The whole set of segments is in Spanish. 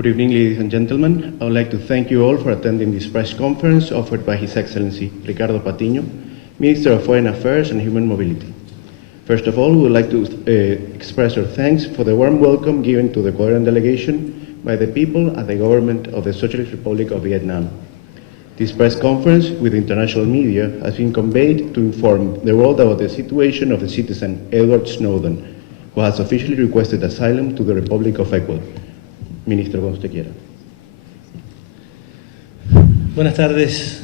Good evening, ladies and gentlemen. I would like to thank you all for attending this press conference offered by His Excellency Ricardo Patiño, Minister of Foreign Affairs and Human Mobility. First of all, we would like to express our thanks for the warm welcome given to the Ecuadorian delegation by the people and the government of the Socialist Republic of Vietnam. This press conference with international media has been convened to inform the world about the situation of the citizen Edward Snowden, who has officially requested asylum to the Republic of Ecuador. Ministro, cuando usted quiera. Buenas tardes,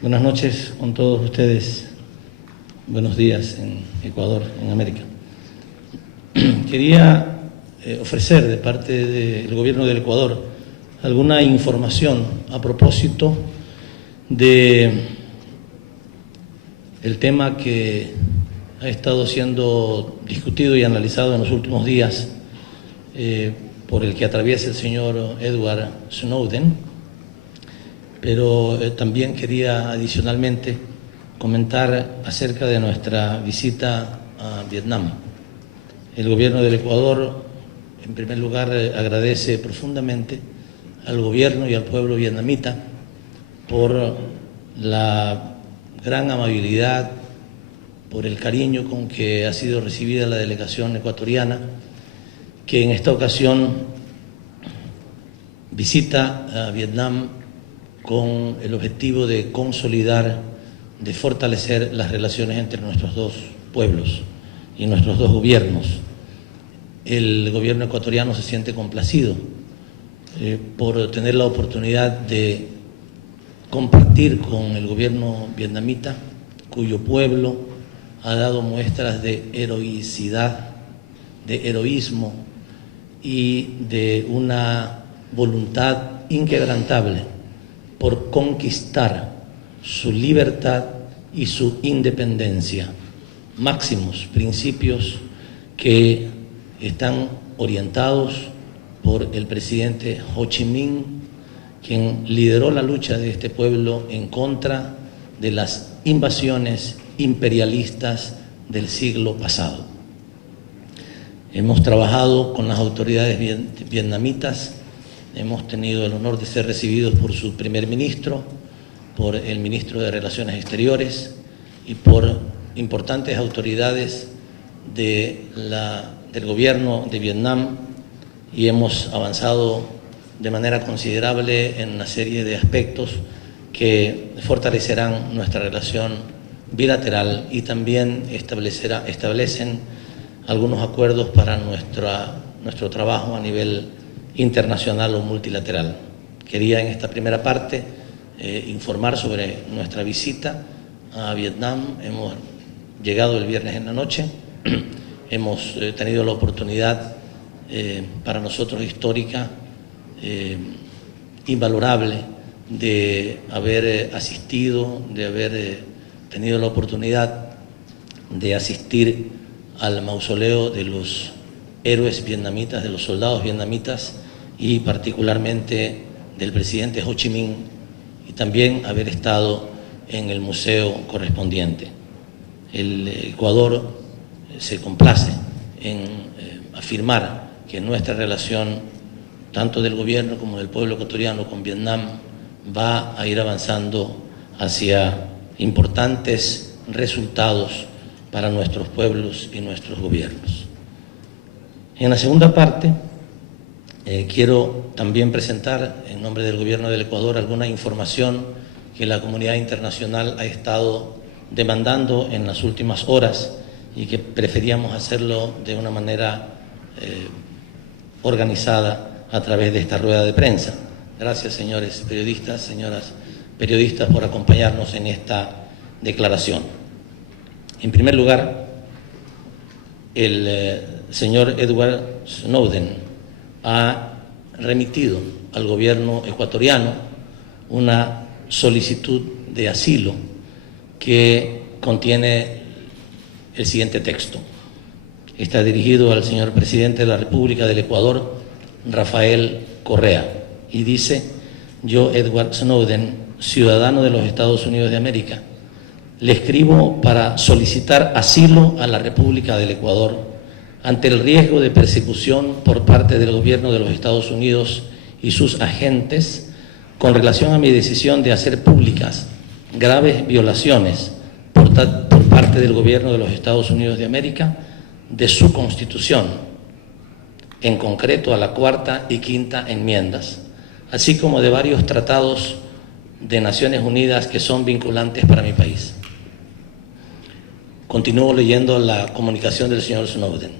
buenas noches con todos ustedes. Buenos días en Ecuador, en América. Quería ofrecer de parte del gobierno del Ecuador alguna información a propósito de el tema que ha estado siendo discutido y analizado en los últimos días por el que atraviesa el señor Edward Snowden, pero también quería adicionalmente comentar acerca de nuestra visita a Vietnam. El gobierno del Ecuador, en primer lugar, agradece profundamente al gobierno y al pueblo vietnamita por la gran amabilidad, por el cariño con que ha sido recibida la delegación ecuatoriana, que en esta ocasión visita a Vietnam con el objetivo de consolidar, de fortalecer las relaciones entre nuestros dos pueblos y nuestros dos gobiernos. El gobierno ecuatoriano se siente complacido por tener la oportunidad de compartir con el gobierno vietnamita, cuyo pueblo ha dado muestras de heroicidad, de heroísmo y de una voluntad inquebrantable por conquistar su libertad y su independencia, máximos principios que están orientados por el presidente Ho Chi Minh, quien lideró la lucha de este pueblo en contra de las invasiones imperialistas del siglo pasado. Hemos trabajado con las autoridades vietnamitas, hemos tenido el honor de ser recibidos por su primer ministro, por el ministro de Relaciones Exteriores y por importantes autoridades del gobierno de Vietnam, y hemos avanzado de manera considerable en una serie de aspectos que fortalecerán nuestra relación bilateral y también establecen algunos acuerdos para nuestro trabajo a nivel internacional o multilateral. Quería en esta primera parte informar sobre nuestra visita a Vietnam. Hemos llegado el viernes en la noche, hemos tenido la oportunidad para nosotros histórica, invalorable, de haber asistido, de haber tenido la oportunidad de asistir al mausoleo de los héroes vietnamitas, de los soldados vietnamitas y particularmente del presidente Ho Chi Minh, y también haber estado en el museo correspondiente. El Ecuador se complace en afirmar que nuestra relación, tanto del gobierno como del pueblo ecuatoriano con Vietnam, va a ir avanzando hacia importantes resultados para nuestros pueblos y nuestros gobiernos. En la segunda parte, quiero también presentar, en nombre del gobierno del Ecuador, alguna información que la comunidad internacional ha estado demandando en las últimas horas y que preferíamos hacerlo de una manera organizada a través de esta rueda de prensa. Gracias, señores periodistas, señoras periodistas, por acompañarnos en esta declaración. En primer lugar, el señor Edward Snowden ha remitido al gobierno ecuatoriano una solicitud de asilo que contiene el siguiente texto. Está dirigido al señor presidente de la República del Ecuador, Rafael Correa, y dice: yo, Edward Snowden, ciudadano de los Estados Unidos de América, le escribo para solicitar asilo a la República del Ecuador ante el riesgo de persecución por parte del gobierno de los Estados Unidos y sus agentes con relación a mi decisión de hacer públicas graves violaciones por parte del gobierno de los Estados Unidos de América de su Constitución, en concreto a la Cuarta y Quinta enmiendas, así como de varios tratados de Naciones Unidas que son vinculantes para mi país. Continúo leyendo la comunicación del señor Snowden.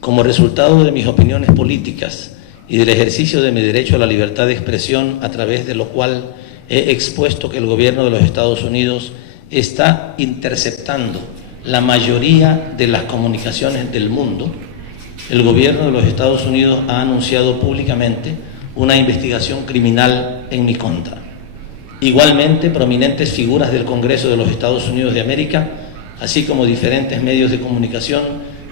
Como resultado de mis opiniones políticas y del ejercicio de mi derecho a la libertad de expresión, a través de lo cual he expuesto que el gobierno de los Estados Unidos está interceptando la mayoría de las comunicaciones del mundo, el gobierno de los Estados Unidos ha anunciado públicamente una investigación criminal en mi contra. Igualmente, prominentes figuras del Congreso de los Estados Unidos de América, así como diferentes medios de comunicación,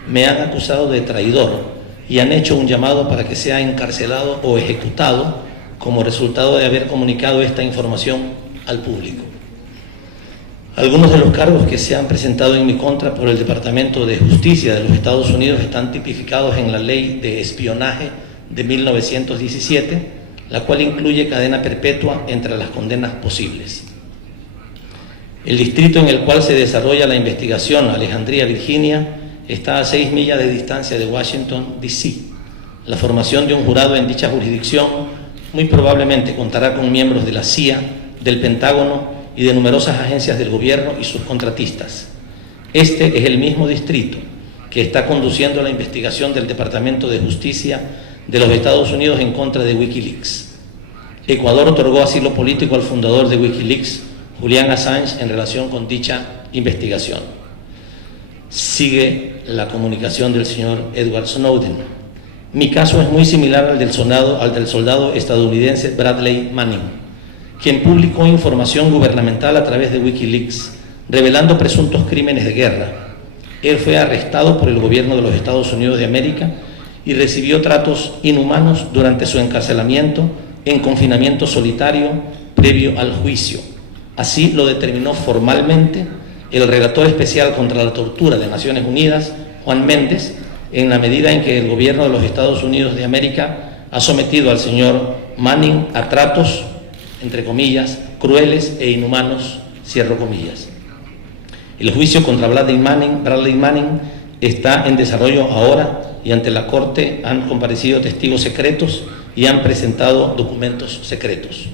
me han acusado de traidor y han hecho un llamado para que sea encarcelado o ejecutado como resultado de haber comunicado esta información al público. Algunos de los cargos que se han presentado en mi contra por el Departamento de Justicia de los Estados Unidos están tipificados en la Ley de Espionaje de 1917, la cual incluye cadena perpetua entre las condenas posibles. El distrito en el cual se desarrolla la investigación, Alejandría, Virginia, está a 6 millas de distancia de Washington, D.C. La formación de un jurado en dicha jurisdicción muy probablemente contará con miembros de la CIA, del Pentágono y de numerosas agencias del gobierno y sus contratistas. Este es el mismo distrito que está conduciendo la investigación del Departamento de Justicia de los Estados Unidos en contra de Wikileaks. Ecuador otorgó asilo político al fundador de Wikileaks, Julian Assange, en relación con dicha investigación. Sigue la comunicación del señor Edward Snowden. Mi caso es muy similar al del soldado estadounidense Bradley Manning, quien publicó información gubernamental a través de Wikileaks, revelando presuntos crímenes de guerra. Él fue arrestado por el gobierno de los Estados Unidos de América y recibió tratos inhumanos durante su encarcelamiento en confinamiento solitario previo al juicio. Así lo determinó formalmente el relator especial contra la tortura de Naciones Unidas, Juan Méndez, en la medida en que el gobierno de los Estados Unidos de América ha sometido al señor Manning a tratos, entre comillas, crueles e inhumanos, cierro comillas. El juicio contra Bradley Manning está en desarrollo ahora y ante la Corte han comparecido testigos secretos y han presentado documentos secretos.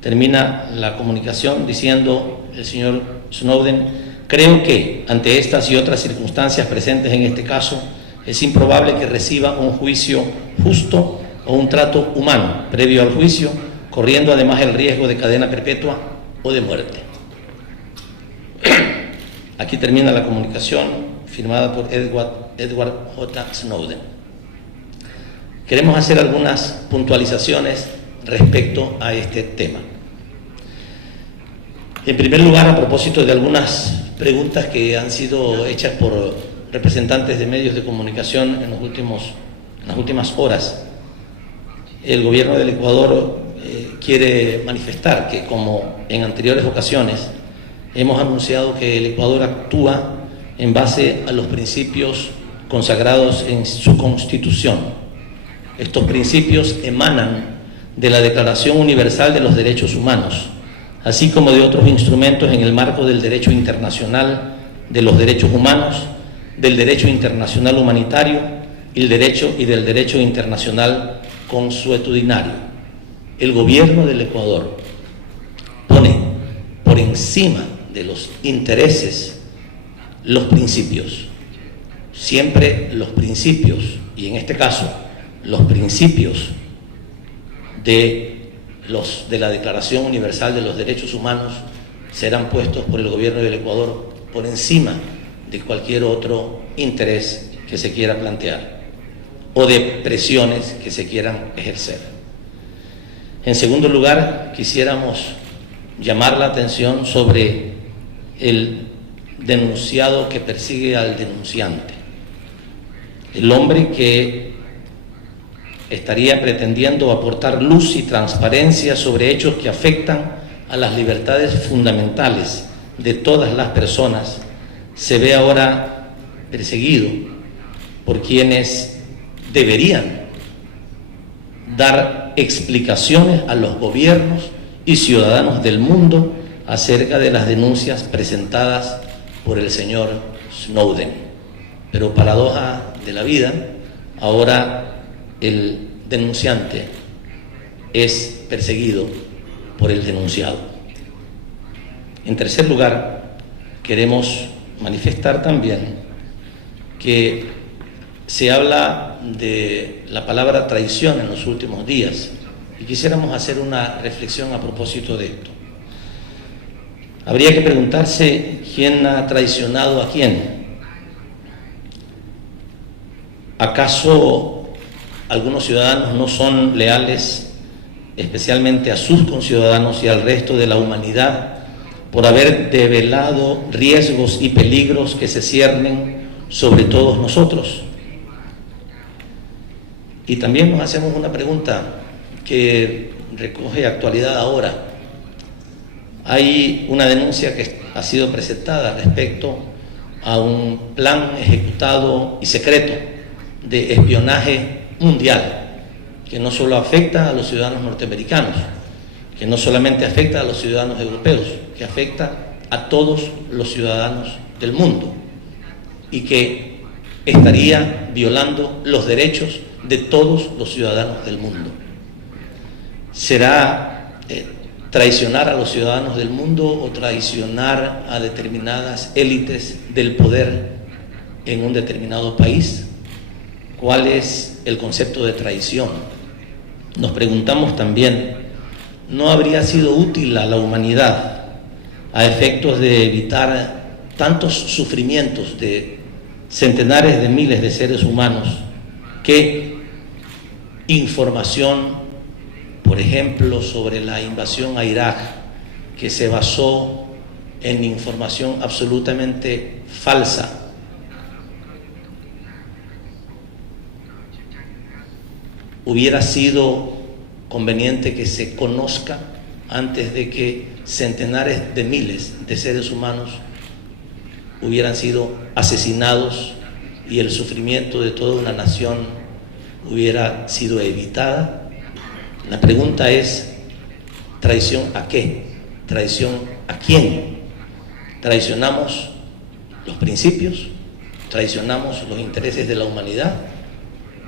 Termina la comunicación diciendo el señor Snowden: creo que ante estas y otras circunstancias presentes en este caso, es improbable que reciba un juicio justo o un trato humano previo al juicio, corriendo además el riesgo de cadena perpetua o de muerte. Aquí termina la comunicación firmada por Edward J. Snowden. Queremos hacer algunas puntualizaciones respecto a este tema. En primer lugar, a propósito de algunas preguntas que han sido hechas por representantes de medios de comunicación en las últimas horas, el gobierno del Ecuador quiere manifestar que, como en anteriores ocasiones, hemos anunciado que el Ecuador actúa en base a los principios consagrados en su Constitución. Estos principios emanan de la Declaración Universal de los Derechos Humanos, así como de otros instrumentos en el marco del derecho internacional de los derechos humanos, del derecho internacional humanitario y del derecho internacional consuetudinario. El gobierno del Ecuador pone por encima de los intereses los principios, siempre los principios, y en este caso los principios de la Declaración Universal de los Derechos Humanos serán puestos por el gobierno del Ecuador por encima de cualquier otro interés que se quiera plantear o de presiones que se quieran ejercer. En segundo lugar, quisiéramos llamar la atención sobre el denunciado que persigue al denunciante, el hombre que estaría pretendiendo aportar luz y transparencia sobre hechos que afectan a las libertades fundamentales de todas las personas, se ve ahora perseguido por quienes deberían dar dar explicaciones a los gobiernos y ciudadanos del mundo acerca de las denuncias presentadas por el señor Snowden. Pero paradoja de la vida, ahora el denunciante es perseguido por el denunciado. En tercer lugar, queremos manifestar también que se habla de la palabra traición en los últimos días y quisiéramos hacer una reflexión a propósito de esto. Habría que preguntarse quién ha traicionado a quién. ¿Acaso algunos ciudadanos no son leales especialmente a sus conciudadanos y al resto de la humanidad por haber develado riesgos y peligros que se ciernen sobre todos nosotros? Y también nos hacemos una pregunta que recoge actualidad ahora. Hay una denuncia que ha sido presentada respecto a un plan ejecutado y secreto de espionaje mundial que no solo afecta a los ciudadanos norteamericanos, que no solamente afecta a los ciudadanos europeos, que afecta a todos los ciudadanos del mundo y que estaría violando los derechos de todos los ciudadanos del mundo. ¿Será traicionar a los ciudadanos del mundo o traicionar a determinadas élites del poder en un determinado país? ¿Cuál es el concepto de traición? Nos preguntamos también, ¿no habría sido útil a la humanidad a efectos de evitar tantos sufrimientos de centenares de miles de seres humanos que información, por ejemplo, sobre la invasión a Irak, que se basó en información absolutamente falsa, hubiera sido conveniente que se conozca antes de que centenares de miles de seres humanos hubieran sido asesinados y el sufrimiento de toda una nación hubiera sido evitada? La pregunta es, ¿traición a qué? ¿Traición a quién? ¿Traicionamos los principios? ¿Traicionamos los intereses de la humanidad?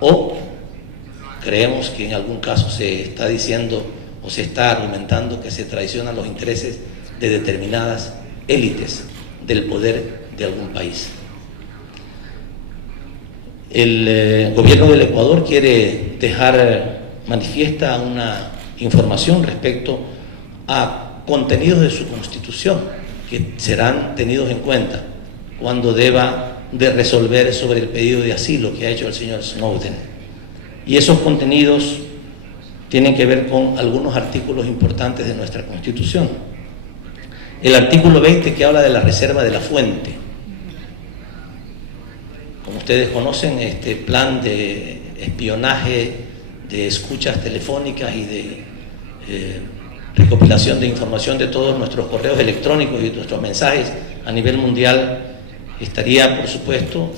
¿O creemos que en algún caso se está diciendo o se está argumentando que se traicionan los intereses de determinadas élites del poder de algún país? El gobierno del Ecuador quiere dejar manifiesta una información respecto a contenidos de su constitución que serán tenidos en cuenta cuando deba de resolver sobre el pedido de asilo que ha hecho el señor Snowden. Y esos contenidos tienen que ver con algunos artículos importantes de nuestra Constitución. El artículo 20, que habla de la reserva de la fuente. Como ustedes conocen, este plan de espionaje, de escuchas telefónicas y de recopilación de información de todos nuestros correos electrónicos y nuestros mensajes a nivel mundial estaría, por supuesto,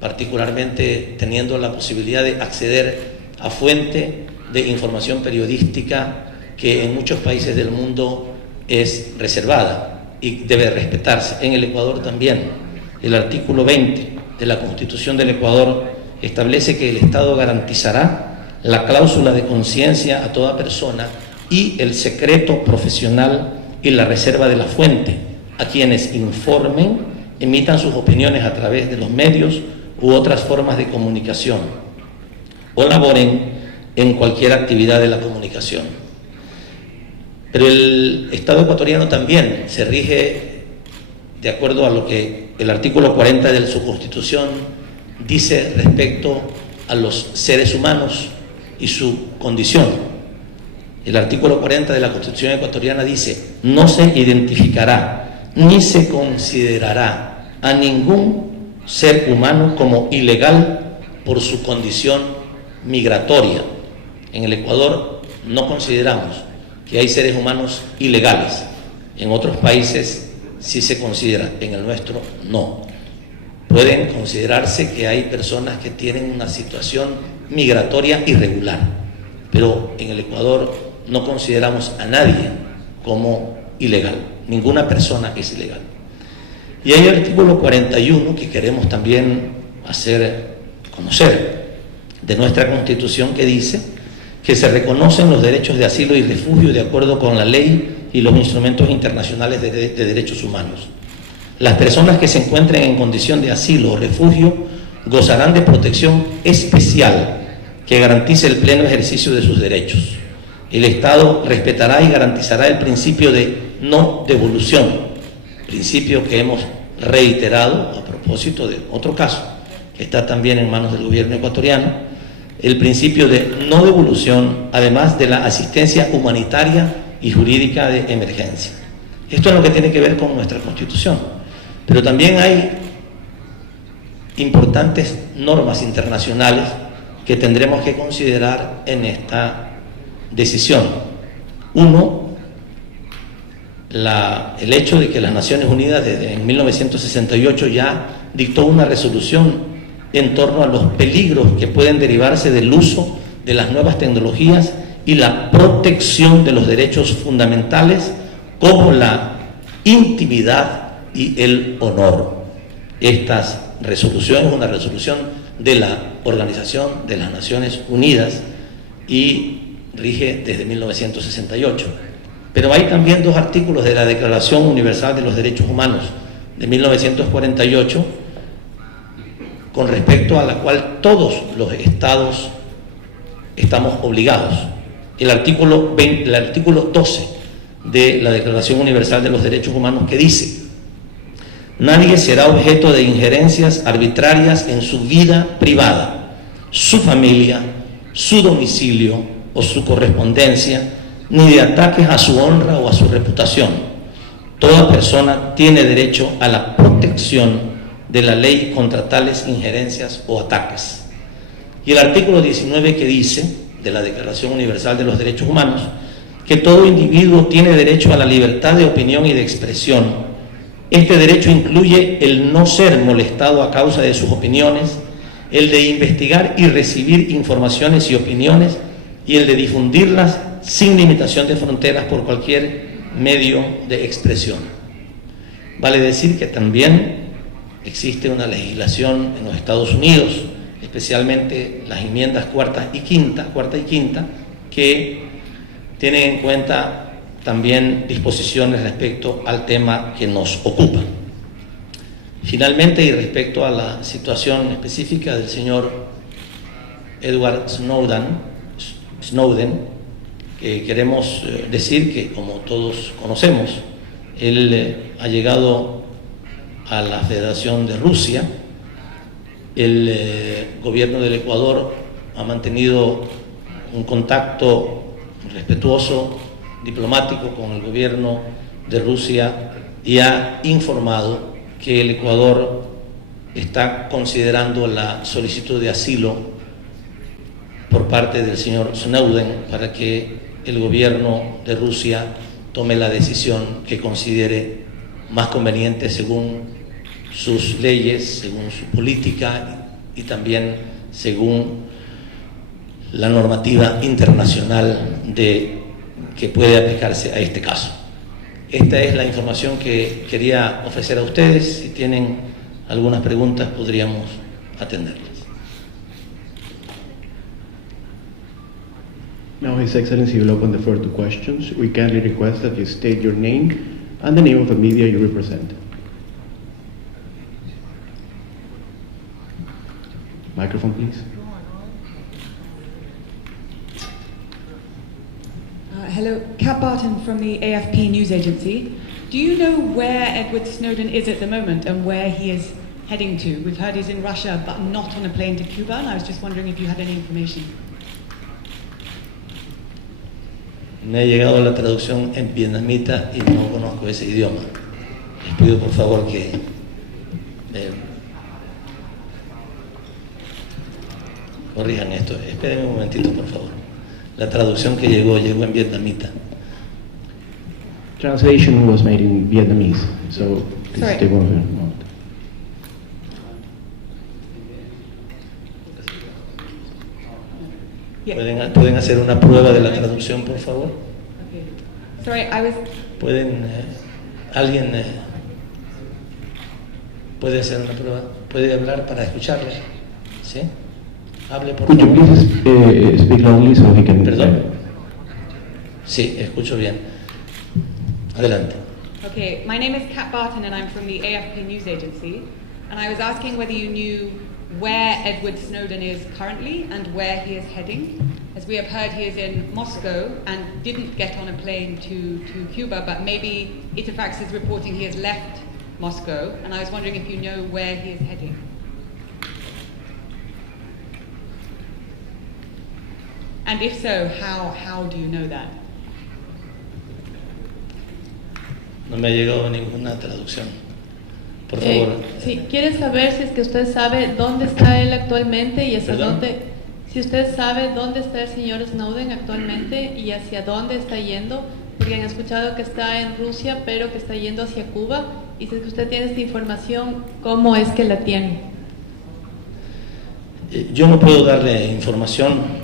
particularmente teniendo la posibilidad de acceder a fuente de información periodística que en muchos países del mundo es reservada y debe respetarse. En el Ecuador también. El artículo 20 de la Constitución del Ecuador establece que el Estado garantizará la cláusula de conciencia a toda persona y el secreto profesional y la reserva de la fuente a quienes informen, emitan sus opiniones a través de los medios u otras formas de comunicación o laboren en cualquier actividad de la comunicación. Pero el Estado ecuatoriano también se rige de acuerdo a lo que el artículo 40 de su Constitución dice respecto a los seres humanos y su condición. El artículo 40 de la Constitución ecuatoriana dice: no se identificará ni se considerará a ningún ser humano como ilegal por su condición migratoria. En el Ecuador no consideramos que hay seres humanos ilegales. En otros países sí se considera, en el nuestro no. Pueden considerarse que hay personas que tienen una situación migratoria irregular. pero en el Ecuador no consideramos a nadie como ilegal, ninguna persona es ilegal. Y hay el artículo 41 que queremos también hacer conocer de nuestra Constitución, que dice que se reconocen los derechos de asilo y refugio de acuerdo con la ley y los instrumentos internacionales de derechos humanos. Las personas que se encuentren en condición de asilo o refugio gozarán de protección especial que garantice el pleno ejercicio de sus derechos. El Estado respetará y garantizará el principio de no devolución, principio que hemos reiterado a propósito de otro caso que está también en manos del gobierno ecuatoriano, el principio de no devolución, además de la asistencia humanitaria y jurídica de emergencia. Esto es lo que tiene que ver con nuestra Constitución, pero también hay importantes normas internacionales que tendremos que considerar en esta decisión. Uno, el hecho de que las Naciones Unidas desde 1968 ya dictó una resolución en torno a los peligros que pueden derivarse del uso de las nuevas tecnologías y la protección de los derechos fundamentales como la intimidad y el honor. Esta resolución es una resolución de la Organización de las Naciones Unidas y rige desde 1968. Pero hay también dos artículos de la Declaración Universal de los Derechos Humanos de 1948, con respecto a la cual todos los estados estamos obligados. El artículo 12 de la Declaración Universal de los Derechos Humanos, que dice: nadie será objeto de injerencias arbitrarias en su vida privada, su familia, su domicilio o su correspondencia, ni de ataques a su honra o a su reputación. Toda persona tiene derecho a la protección de la ley contra tales injerencias o ataques. Y el artículo 19, que dice, de la Declaración Universal de los Derechos Humanos, que todo individuo tiene derecho a la libertad de opinión y de expresión. Este derecho incluye el no ser molestado a causa de sus opiniones, el de investigar y recibir informaciones y opiniones, y el de difundirlas sin limitación de fronteras por cualquier medio de expresión. Vale decir que también existe una legislación en los Estados Unidos, especialmente las enmiendas cuarta y quinta, que tienen en cuenta también disposiciones respecto al tema que nos ocupa. Finalmente, y respecto a la situación específica del señor Edward Snowden, queremos decir que, como todos conocemos, él ha llegado a la Federación de Rusia. El gobierno del Ecuador ha mantenido un contacto respetuoso, diplomático, con el gobierno de Rusia y ha informado que el Ecuador está considerando la solicitud de asilo por parte del señor Snowden para que el gobierno de Rusia tome la decisión que considere más conveniente según sus leyes, según su política y también según la normativa internacional que puede aplicarse a este caso. Esta es la información que quería ofrecer a ustedes. Si tienen algunas preguntas, podríamos atenderlas. Now, His Excellency will open the floor to questions. We kindly request that you state your name and the name of the media you represent. Microphone, please. Hello, Kat Barton from the AFP news agency. Do you know where Edward Snowden is at the moment and where he is heading to? We've heard he's in Russia, but not on a plane to Cuba, and I was just wondering if you had any information. Me ha llegado la traducción en vietnamita y no conozco ese idioma. Les pido por favor que corrijan esto. Espérenme un momentito, por favor. La traducción que llegó en vietnamita. Translation was made in Vietnamese, so please take one moment. Yeah. ¿Pueden hacer una prueba de la traducción, por favor? Okay. Sorry, I was. ¿Pueden, alguien puede hacer una prueba? ¿Puede hablar para escucharle? ¿Sí? Hable, por Could you favor. please speak loudly so he can... ¿Perdón? Sí, escucho bien. Adelante. Okay, my name is Kat Barton and I'm from the AFP news agency. And I was asking whether you knew where Edward Snowden is currently and where he is heading. As we have heard, he is in Moscow and didn't get on a plane to Cuba, but maybe Itifax is reporting he has left Moscow. And I was wondering if you know where he is heading. And if so, how do you know that? No me ha llegado ninguna traducción. Por favor. Sí, quiere saber si es que usted sabe dónde está él actualmente y hacia ¿Perdón? dónde. Si usted sabe dónde está el señor Snowden actualmente y hacia dónde está yendo, porque han escuchado que está en Rusia, pero que está yendo hacia Cuba. Y si es que usted tiene esta información, ¿cómo es que la tiene? Yo no puedo darle información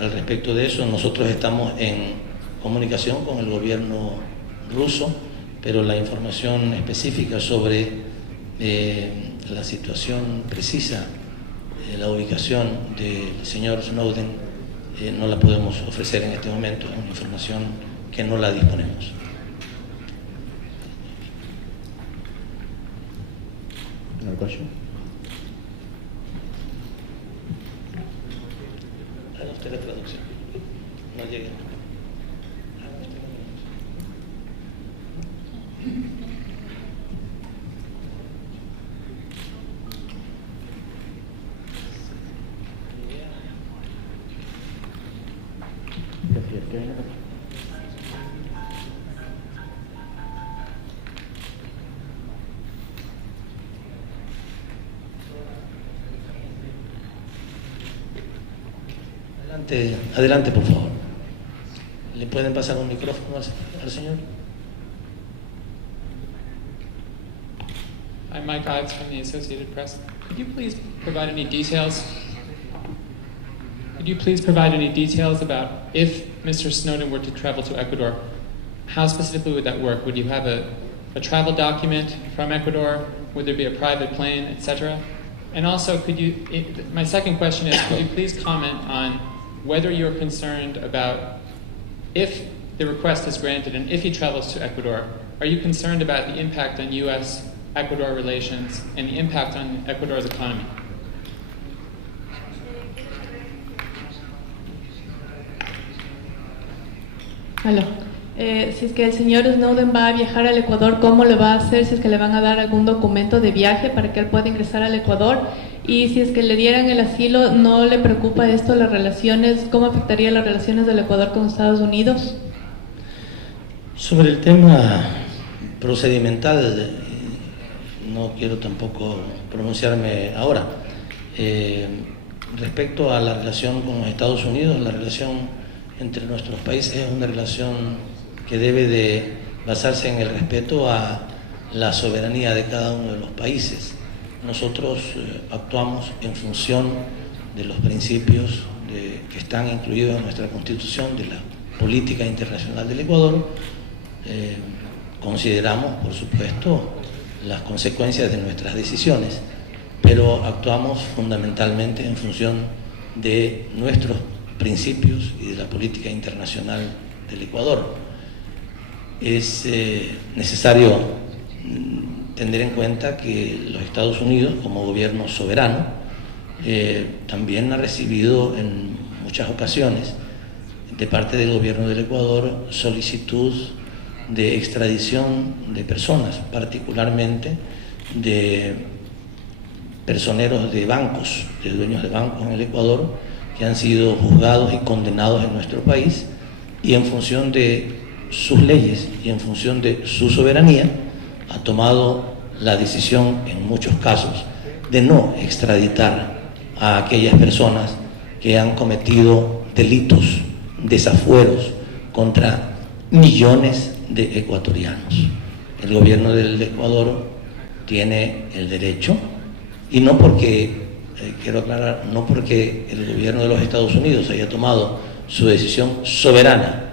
al respecto de eso. Nosotros estamos en comunicación con el gobierno ruso, pero la información específica sobre la situación precisa, la ubicación del señor Snowden, no la podemos ofrecer en este momento. Es una información que no la disponemos. Another question? Haga usted la traducción. No llega. Haga usted la traducción. Adelante, por favor. ¿Le pueden pasar un micrófono al señor? I'm Mike Ives from the Associated Press. Could you please provide any details? Could you please provide any details about if Mr. Snowden were to travel to Ecuador? How specifically would that work? Would you have a travel document from Ecuador? Would there be a private plane, etc.? And also, my second question is, could you please comment on whether you're concerned about if the request is granted and if he travels to Ecuador, are you concerned about the impact on U.S.-Ecuador relations and the impact on Ecuador's economy? Aló. Si es que el señor Snowden va a viajar al Ecuador, ¿cómo le va a hacer? Si es que le van a dar algún documento de viaje para que él pueda ingresar al Ecuador. Y si es que le dieran el asilo, ¿no le preocupa esto, las relaciones? ¿Cómo afectaría las relaciones del Ecuador con Estados Unidos? Sobre el tema procedimental, no quiero tampoco pronunciarme ahora. Respecto a la relación con los Estados Unidos, la relación entre nuestros países es una relación que debe de basarse en el respeto a la soberanía de cada uno de los países. Nosotros actuamos en función de los principios que están incluidos en nuestra Constitución, de la política internacional del Ecuador. Consideramos, por supuesto, las consecuencias de nuestras decisiones, pero actuamos fundamentalmente en función de nuestros principios y de la política internacional del Ecuador. Es necesario tener en cuenta que los Estados Unidos, como gobierno soberano, también ha recibido en muchas ocasiones de parte del gobierno del Ecuador solicitud de extradición de personas, particularmente de personeros de bancos, de dueños de bancos en el Ecuador, que han sido juzgados y condenados en nuestro país, y en función de sus leyes y en función de su soberanía ha tomado la decisión en muchos casos de no extraditar a aquellas personas que han cometido delitos, desafueros contra millones de ecuatorianos. El gobierno del Ecuador tiene el derecho, y no porque quiero aclarar, no porque el gobierno de los Estados Unidos haya tomado su decisión soberana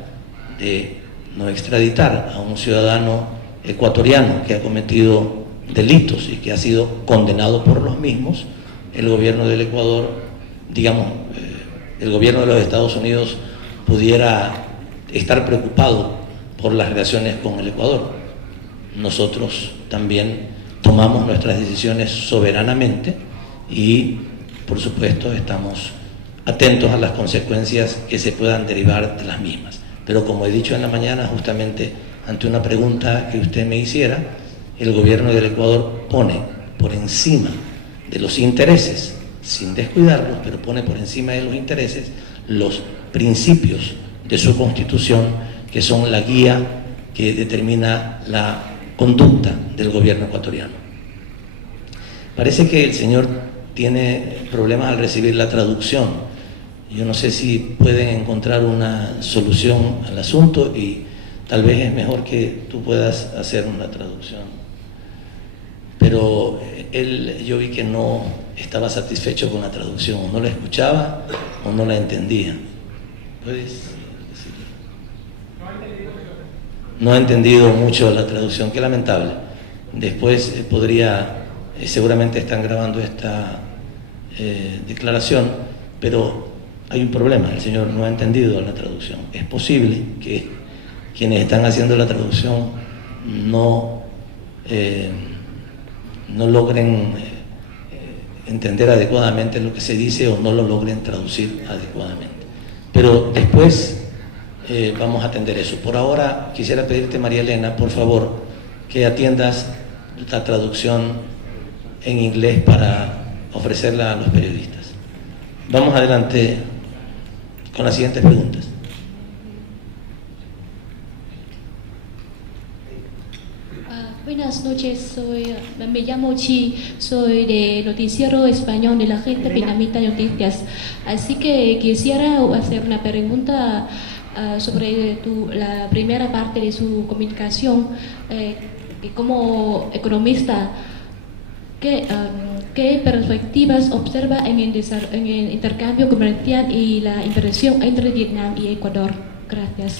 de no extraditar a un ciudadano ecuatoriano que ha cometido delitos y que ha sido condenado por los mismos, el gobierno del Ecuador, digamos, el gobierno de los Estados Unidos pudiera estar preocupado por las relaciones con el Ecuador. Nosotros también tomamos nuestras decisiones soberanamente y, por supuesto, estamos atentos a las consecuencias que se puedan derivar de las mismas. Pero como he dicho en la mañana, justamente ante una pregunta que usted me hiciera, el gobierno del Ecuador pone por encima de los intereses, sin descuidarlos, pero pone por encima de los intereses los principios de su Constitución, que son la guía que determina la conducta del gobierno ecuatoriano. Parece que el señor tiene problemas al recibir la traducción. Yo no sé si pueden encontrar una solución al asunto y tal vez es mejor que tú puedas hacer una traducción. Pero yo vi que no estaba satisfecho con la traducción, o no la escuchaba o no la entendía. ¿Puedes decirle? No ha entendido mucho la traducción, qué lamentable. Después seguramente están grabando esta declaración, pero hay un problema, el señor no ha entendido la traducción. Es posible que quienes están haciendo la traducción no logren entender adecuadamente lo que se dice o no lo logren traducir adecuadamente. Pero después vamos a atender eso. Por ahora quisiera pedirte, María Elena, por favor, que atiendas la traducción en inglés para ofrecerla a los periodistas. Vamos adelante con las siguientes preguntas. Buenas noches, me llamo Chi, soy de Noticiero Español de la Agencia Vietnamita de Noticias. Así que quisiera hacer una pregunta sobre la primera parte de su comunicación. Como economista, ¿qué perspectivas observa en el intercambio comercial y la inversión entre Vietnam y Ecuador? Gracias.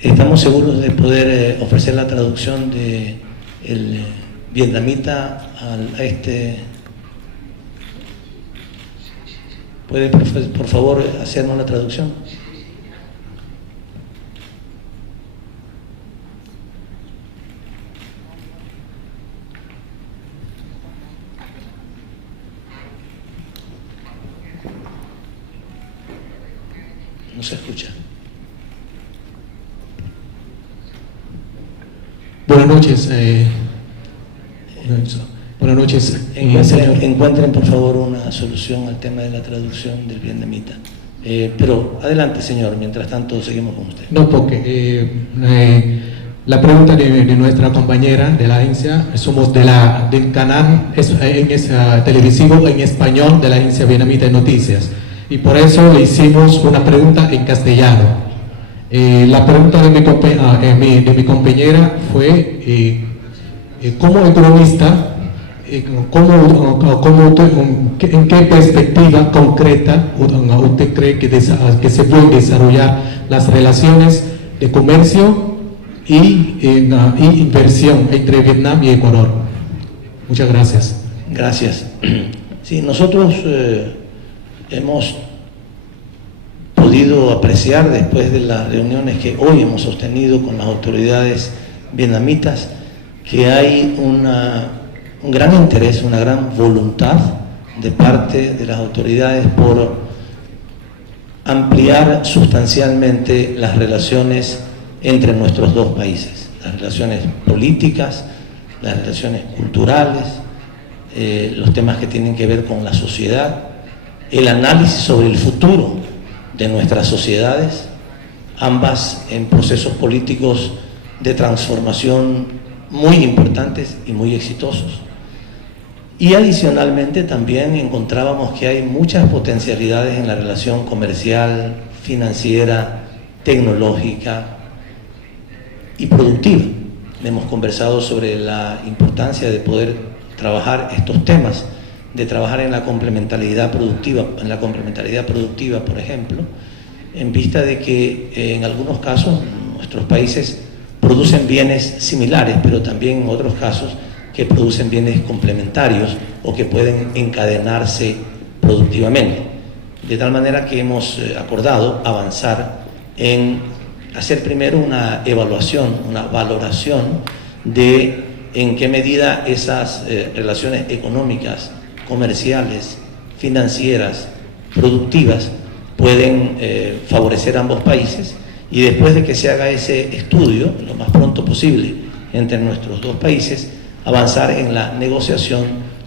Estamos seguros de poder ofrecer la traducción de el vietnamita a este. ¿Puede por favor hacernos la traducción? No se escucha. Buenas noches. Buenas noches, señor. Encuentren por favor una solución al tema de la traducción del vietnamita. Pero adelante, señor, mientras tanto seguimos con usted. No, porque la pregunta de nuestra compañera de la agencia, somos del canal televisivo en español de la agencia vietnamita de noticias, y por eso le hicimos una pregunta en castellano. La pregunta de mi compañera fue, como economista, ¿en qué perspectiva concreta usted cree que se pueden desarrollar las relaciones de comercio y inversión entre Vietnam y Ecuador? Muchas gracias. Gracias. Sí, nosotros hemos podido apreciar después de las reuniones que hoy hemos sostenido con las autoridades vietnamitas que hay un gran interés, una gran voluntad de parte de las autoridades por ampliar sustancialmente las relaciones entre nuestros dos países, las relaciones políticas, las relaciones culturales, los temas que tienen que ver con la sociedad, el análisis sobre el futuro de nuestras sociedades, ambas en procesos políticos de transformación muy importantes y muy exitosos. Y adicionalmente también encontrábamos que hay muchas potencialidades en la relación comercial, financiera, tecnológica y productiva. Hemos conversado sobre la importancia de poder trabajar estos temas, de trabajar en la complementariedad productiva, por ejemplo, en vista de que en algunos casos nuestros países producen bienes similares, pero también en otros casos que producen bienes complementarios o que pueden encadenarse productivamente. De tal manera que hemos acordado avanzar en hacer primero una evaluación, una valoración de en qué medida esas relaciones económicas, comerciales, financieras, productivas pueden favorecer a ambos países, y después de que se haga ese estudio lo más pronto posible entre nuestros dos países, avanzar en la negociación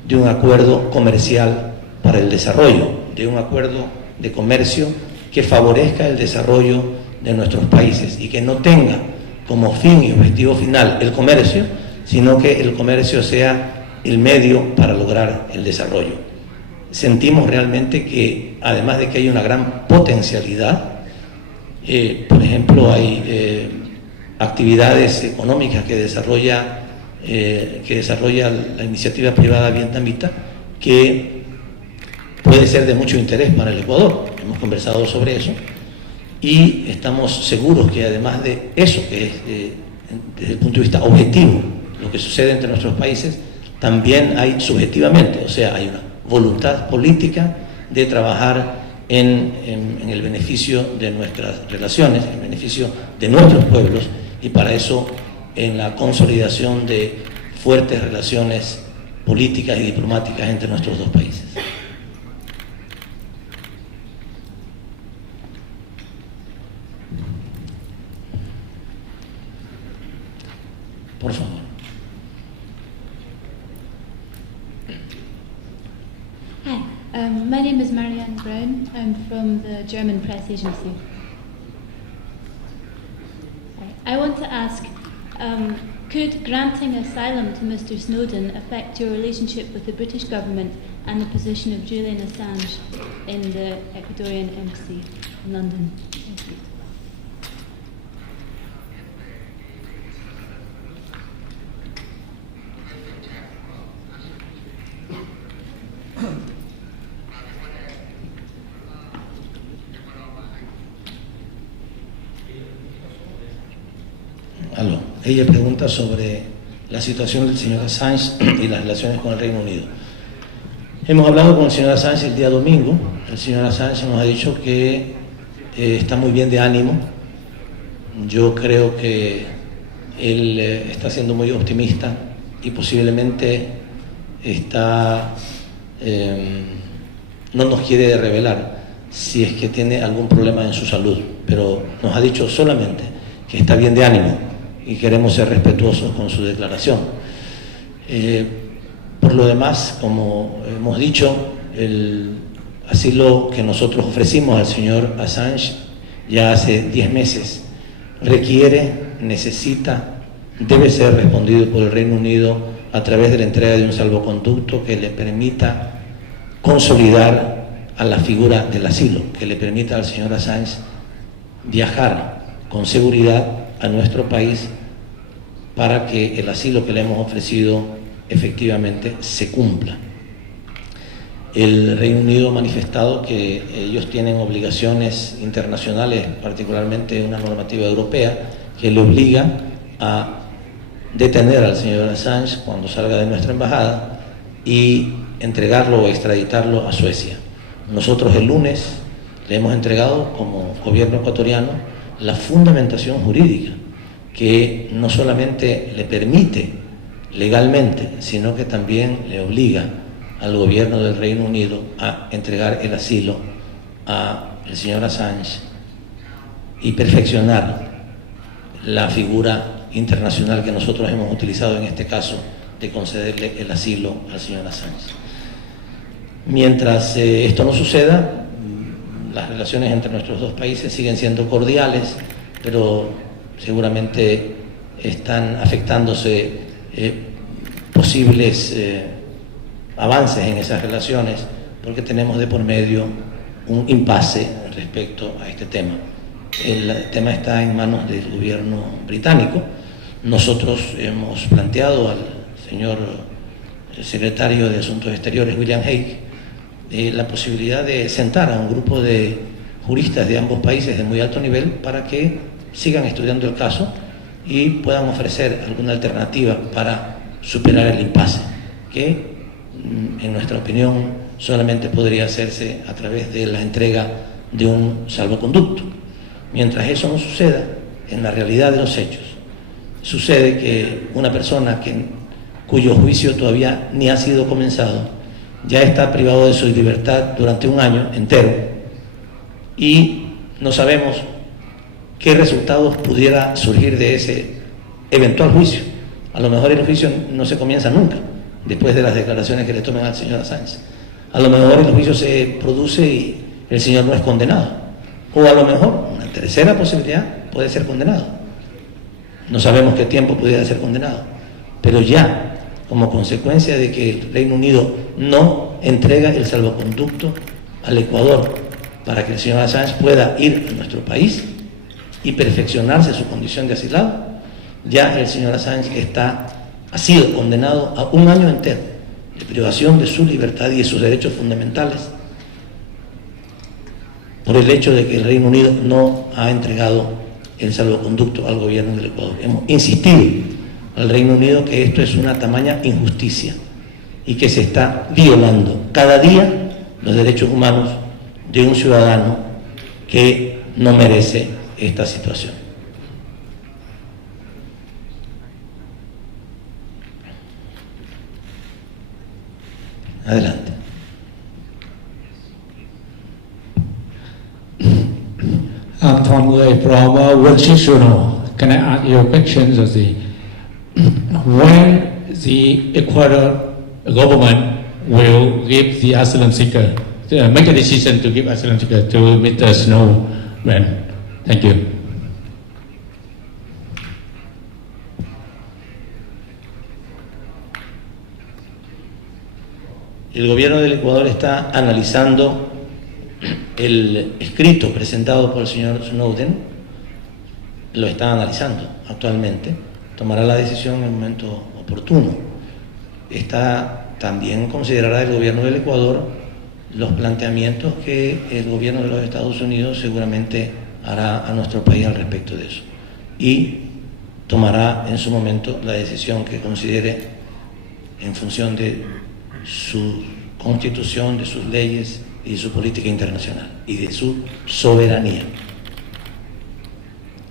de un acuerdo comercial para el desarrollo, de un acuerdo de comercio que favorezca el desarrollo de nuestros países y que no tenga como fin y objetivo final el comercio, sino que el comercio sea el medio para lograr el desarrollo. Sentimos realmente que, además de que hay una gran potencialidad, por ejemplo, hay actividades económicas que desarrolla la iniciativa privada vietnamita que puede ser de mucho interés para el Ecuador. Hemos conversado sobre eso y estamos seguros que, además de eso, que es desde el punto de vista objetivo lo que sucede entre nuestros países, también hay subjetivamente, o sea, hay una voluntad política de trabajar en el beneficio de nuestras relaciones, en el beneficio de nuestros pueblos, y para eso en la consolidación de fuertes relaciones políticas y diplomáticas entre nuestros dos países. Por favor. Hi, my name is Marianne Brown. I'm from the German press agency. I want to ask, could granting asylum to Mr. Snowden affect your relationship with the British government and the position of Julian Assange in the Ecuadorian embassy in London? Thank you. Ella pregunta sobre la situación del señor Assange y las relaciones con el Reino Unido. Hemos hablado con el señor Assange el día domingo. El señor Assange nos ha dicho que está muy bien de ánimo. Yo creo que él está siendo muy optimista y posiblemente no nos quiere revelar si es que tiene algún problema en su salud, pero nos ha dicho solamente que está bien de ánimo y queremos ser respetuosos con su declaración. Por lo demás, como hemos dicho, el asilo que nosotros ofrecimos al señor Assange ya hace 10 meses requiere, necesita, debe ser respondido por el Reino Unido a través de la entrega de un salvoconducto que le permita consolidar a la figura del asilo, que le permita al señor Assange viajar con seguridad a nuestro país para que el asilo que le hemos ofrecido efectivamente se cumpla. El Reino Unido ha manifestado que ellos tienen obligaciones internacionales, particularmente una normativa europea, que le obliga a detener al señor Assange cuando salga de nuestra embajada y entregarlo o extraditarlo a Suecia. Nosotros el lunes le hemos entregado como gobierno ecuatoriano la fundamentación jurídica que no solamente le permite legalmente, sino que también le obliga al gobierno del Reino Unido a entregar el asilo al señor Assange y perfeccionar la figura internacional que nosotros hemos utilizado en este caso de concederle el asilo al señor Assange. Mientras esto no suceda, las relaciones entre nuestros dos países siguen siendo cordiales, pero seguramente están afectándose posibles avances en esas relaciones porque tenemos de por medio un impasse respecto a este tema. el tema está en manos del gobierno británico. Nosotros hemos planteado al señor secretario de Asuntos Exteriores, William Hague, la posibilidad de sentar a un grupo de juristas de ambos países de muy alto nivel para que sigan estudiando el caso y puedan ofrecer alguna alternativa para superar el impasse, que en nuestra opinión solamente podría hacerse a través de la entrega de un salvoconducto. Mientras eso no suceda, en la realidad de los hechos, sucede que una persona cuyo juicio todavía ni ha sido comenzado, ya está privado de su libertad durante un año entero y no sabemos qué resultados pudiera surgir de ese eventual juicio. A lo mejor el juicio no se comienza nunca, después de las declaraciones que le tomen al señor Assange. A lo mejor el juicio se produce y el señor no es condenado. O a lo mejor, una tercera posibilidad, puede ser condenado. No sabemos qué tiempo pudiera ser condenado. Pero ya, como consecuencia de que el Reino Unido no entrega el salvoconducto al Ecuador para que el señor Assange pueda ir a nuestro país y perfeccionarse su condición de asilado, ya el señor Assange ha sido condenado a un año entero de privación de su libertad y de sus derechos fundamentales por el hecho de que el Reino Unido no ha entregado el salvoconducto al gobierno del Ecuador. Hemos insistido al Reino Unido que esto es una tamaña injusticia y que se está violando cada día los derechos humanos de un ciudadano que no merece esta situación. Adelante. I'm Tom Lay from Wall Street Journal. Can I ask you a question? When the Ecuador government will give the asylum seeker, make a decision to give asylum seeker to Mr. Snowden? Thank you. El gobierno del Ecuador está analizando el escrito presentado por el señor Snowden, lo está analizando actualmente, tomará la decisión en el momento oportuno. También considerará el gobierno del Ecuador los planteamientos que el gobierno de los Estados Unidos seguramente hará a nuestro país al respecto de eso. Y tomará en su momento la decisión que considere en función de su constitución, de sus leyes y de su política internacional y de su soberanía.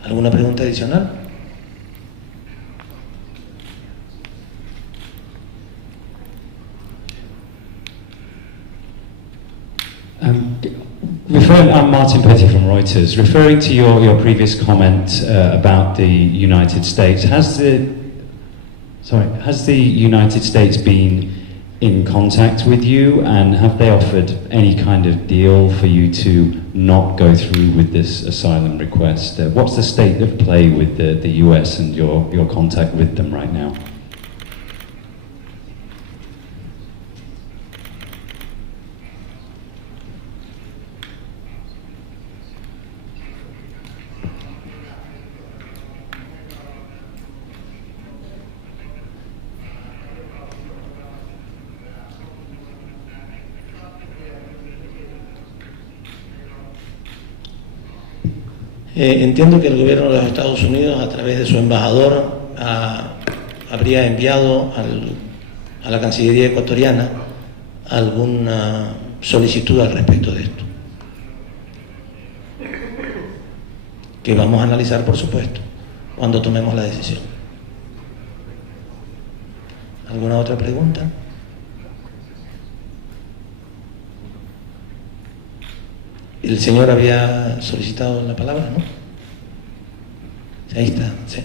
¿Alguna pregunta adicional? I'm Martin Petty from Reuters. Referring to your previous comment about the United States, has the United States been in contact with you, and have they offered any kind of deal for you to not go through with this asylum request? What's the state of play with the US and your contact with them right now? Entiendo que el gobierno de los Estados Unidos, a través de su embajador, habría enviado a la Cancillería ecuatoriana alguna solicitud al respecto de esto, que vamos a analizar, por supuesto, cuando tomemos la decisión. ¿Alguna otra pregunta? El señor había solicitado la palabra, ¿no? Ahí está, sí.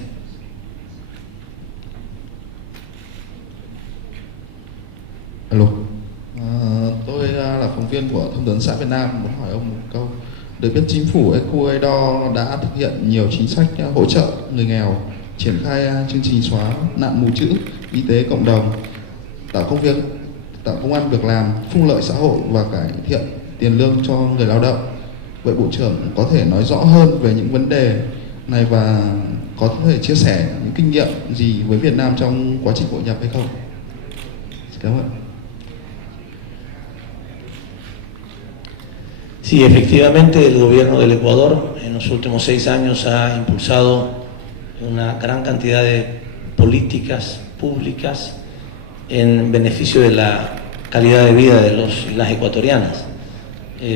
Alo, tôi là phóng viên của Thông tấn xã Việt Nam, muốn hỏi ông một câu. Được biết chính phủ Ecuador đã thực hiện nhiều chính sách hỗ trợ người nghèo, triển khai chương trình xóa nạn mù chữ, y tế cộng đồng, tạo công ăn việc làm, phúc lợi xã hội và cải thiện tiền lương cho người lao động. Vậy Bộ trưởng có thể nói rõ hơn về những vấn đề này và có thể chia sẻ những kinh nghiệm gì với Việt Nam trong quá trình hội nhập hay không? Cảm ơn. Sí, efectivamente el gobierno del Ecuador en los últimos 6 años ha impulsado una gran cantidad de políticas públicas en beneficio de la calidad de vida de los y las ecuatorianas.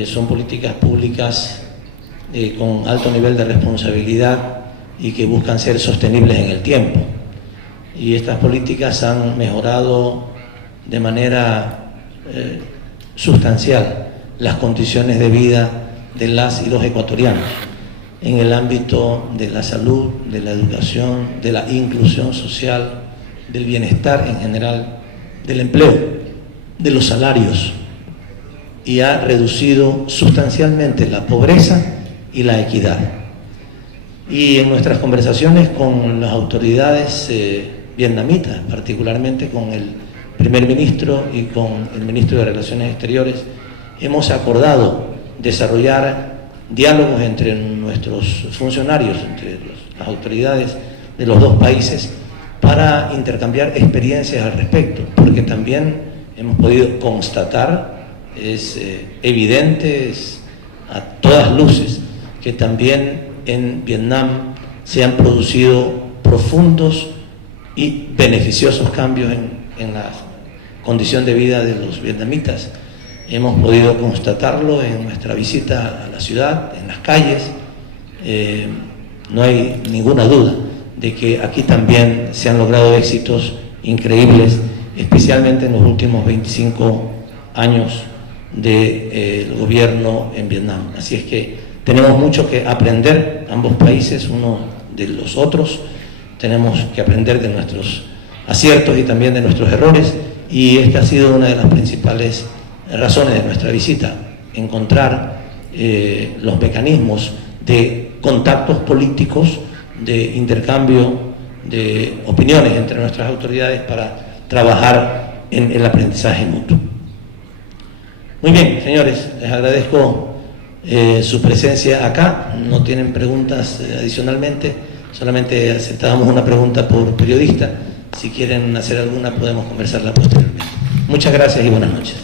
Son políticas públicas con alto nivel de responsabilidad y que buscan ser sostenibles en el tiempo. Y estas políticas han mejorado de manera sustancial las condiciones de vida de las y los ecuatorianos en el ámbito de la salud, de la educación, de la inclusión social, del bienestar en general, del empleo, de los salarios, y ha reducido sustancialmente la pobreza y la equidad. Y en nuestras conversaciones con las autoridades vietnamitas, particularmente con el primer ministro y con el ministro de Relaciones Exteriores, hemos acordado desarrollar diálogos entre nuestros funcionarios, entre las autoridades de los dos países, para intercambiar experiencias al respecto, porque también hemos podido constatar, es evidente, es a todas luces, que también en Vietnam se han producido profundos y beneficiosos cambios en la condición de vida de los vietnamitas. Hemos podido constatarlo en nuestra visita a la ciudad, en las calles. No hay ninguna duda de que aquí también se han logrado éxitos increíbles, especialmente en los últimos 25 años del gobierno en Vietnam. Así es que tenemos mucho que aprender, ambos países, uno de los otros. Tenemos que aprender de nuestros aciertos y también de nuestros errores, y esta ha sido una de las principales razones de nuestra visita, encontrar los mecanismos de contactos políticos, de intercambio de opiniones entre nuestras autoridades para trabajar en el aprendizaje mutuo. Muy bien, señores, les agradezco su presencia acá. No tienen preguntas adicionalmente, solamente aceptábamos una pregunta por periodista. Si quieren hacer alguna podemos conversarla posteriormente. Muchas gracias y buenas noches.